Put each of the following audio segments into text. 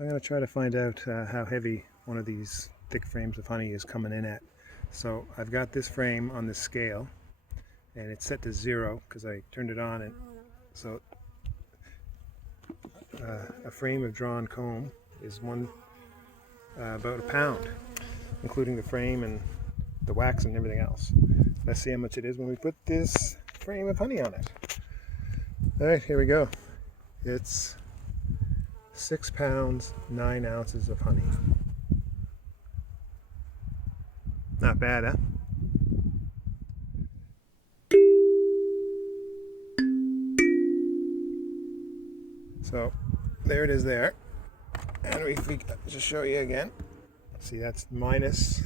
I'm going to try to find out how heavy one of these thick frames of honey is coming in at. So I've got this frame on the scale and it's set to 0 because I turned it on, and so a frame of drawn comb is about a pound, including the frame and the wax and everything else. Let's see how much it is when we put this frame of honey on it. All right, here we go. It's 6 pounds, 9 ounces of honey. Not bad, huh? So there it is there. And if we just show you again, see that's minus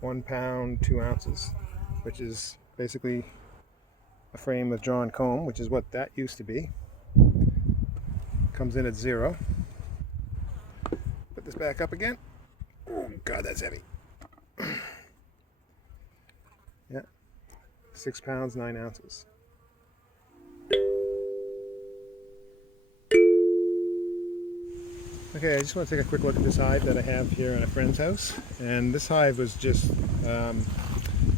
1 pound, 2 ounces, which is basically a frame of drawn comb, which is what that used to be. Comes in at 0. Put this back up again. Oh God, that's heavy. Yeah, 6 pounds, 9 ounces. Okay, I just want to take a quick look at this hive that I have here at a friend's house. And this hive was just,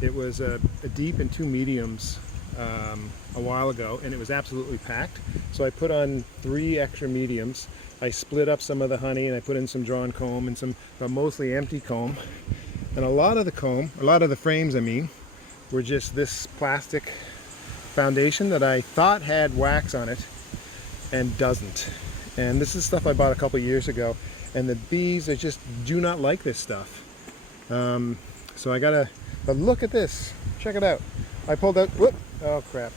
it was a deep and 2 mediums a while ago, and it was absolutely packed. So I put on 3 extra mediums. I split up some of the honey and I put in some drawn comb and some mostly empty comb. And a lot of the comb, a lot of the frames I mean, were just this plastic foundation that I thought had wax on it and doesn't. And this is stuff I bought a couple years ago, and the bees, they just do not like this stuff. So I gotta, but look at this, check it out. I pulled out, whoop, oh crap.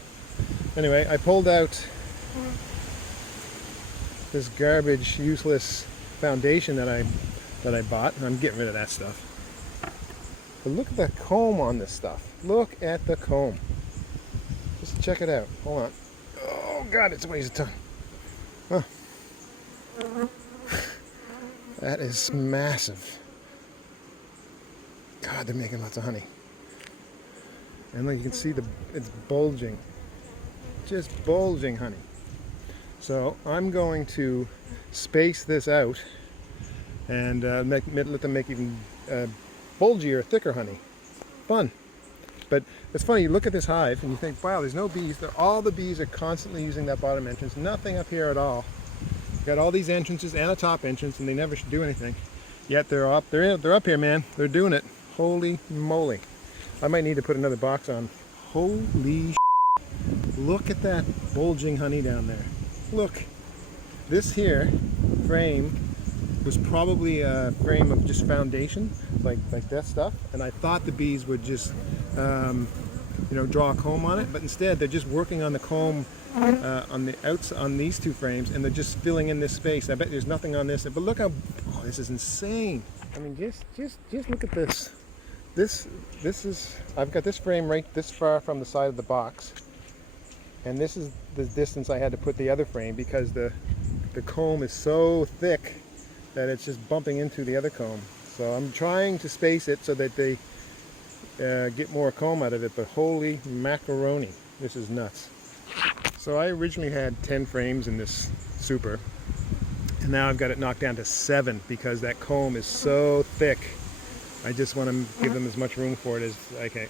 Anyway, I pulled out this garbage, useless foundation that I bought. I'm getting rid of that stuff. But look at the comb on this stuff. Look at the comb. Just check it out. Hold on. Oh God, it weighs a ton. Huh. That is massive. God, they're making lots of honey. And like you can see, it's bulging. Just bulging honey. So I'm going to space this out and let them make even bulgier, thicker honey. Fun. But it's funny, you look at this hive and you think, wow, there's no bees. All the bees are constantly using that bottom entrance. Nothing up here at all. Got all these entrances and a top entrance, and they never should do anything. Yet they're up here, man. They're doing it. Holy moly. I might need to put another box on. Holy shit. Look at that bulging honey down there. Look. This here frame was probably a frame of just foundation, like that stuff. And I thought the bees would just, draw a comb on it, but instead they're just working on the comb on the outside on these 2 frames, and they're just filling in this space. I bet there's nothing on this, but look how, oh, this is insane. I mean, just look at this. This is, I've got this frame right this far from the side of the box, and this is the distance I had to put the other frame because the comb is so thick that it's just bumping into the other comb. So I'm trying to space it so that they get more comb out of it, but holy macaroni, this is nuts. So I originally had 10 frames in this super, and now I've got it knocked down to 7 because that comb is so thick. I just want to give them as much room for it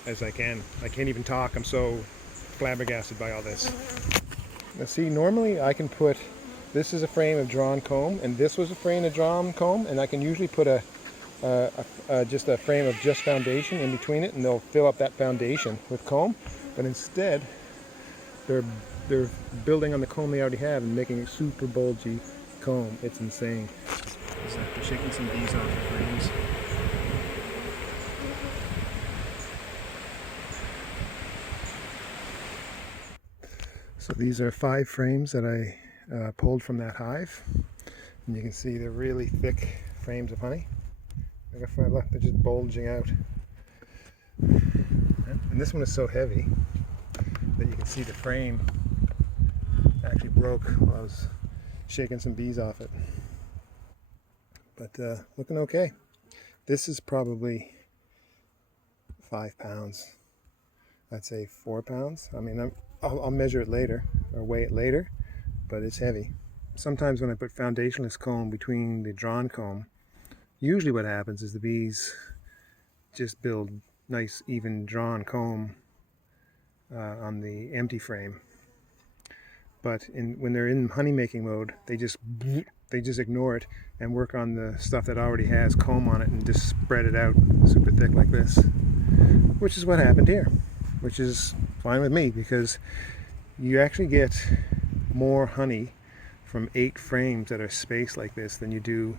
as I can. I can't even talk. I'm so flabbergasted by all this. Now see, normally I can put, this is a frame of drawn comb, and this was a frame of drawn comb, and I can usually put just a frame of just foundation in between it, and they'll fill up that foundation with comb. But instead, they're building on the comb they already have and making a super bulgy comb. It's insane. It's like they're shaking some bees off the frames. So these are 5 frames that I pulled from that hive, and you can see they're really thick frames of honey. Look, they're just bulging out. And this one is so heavy that you can see the frame actually broke while I was shaking some bees off it. But looking okay. This is probably 5 pounds. I'd say 4 pounds. I mean, I'll measure it later or weigh it later, but it's heavy. sometimes when I put foundationless comb between the drawn comb, usually what happens is the bees just build nice even drawn comb on the empty frame. But when they're in honey making mode, they just ignore it and work on the stuff that already has comb on it and just spread it out super thick like this, which is what happened here, which is fine with me because you actually get more honey from 8 frames that are spaced like this than you do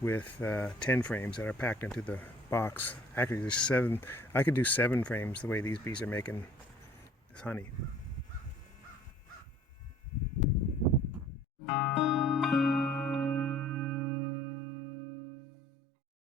with 10 frames that are packed into the box. Actually, there's 7. I could do 7 frames the way these bees are making this honey.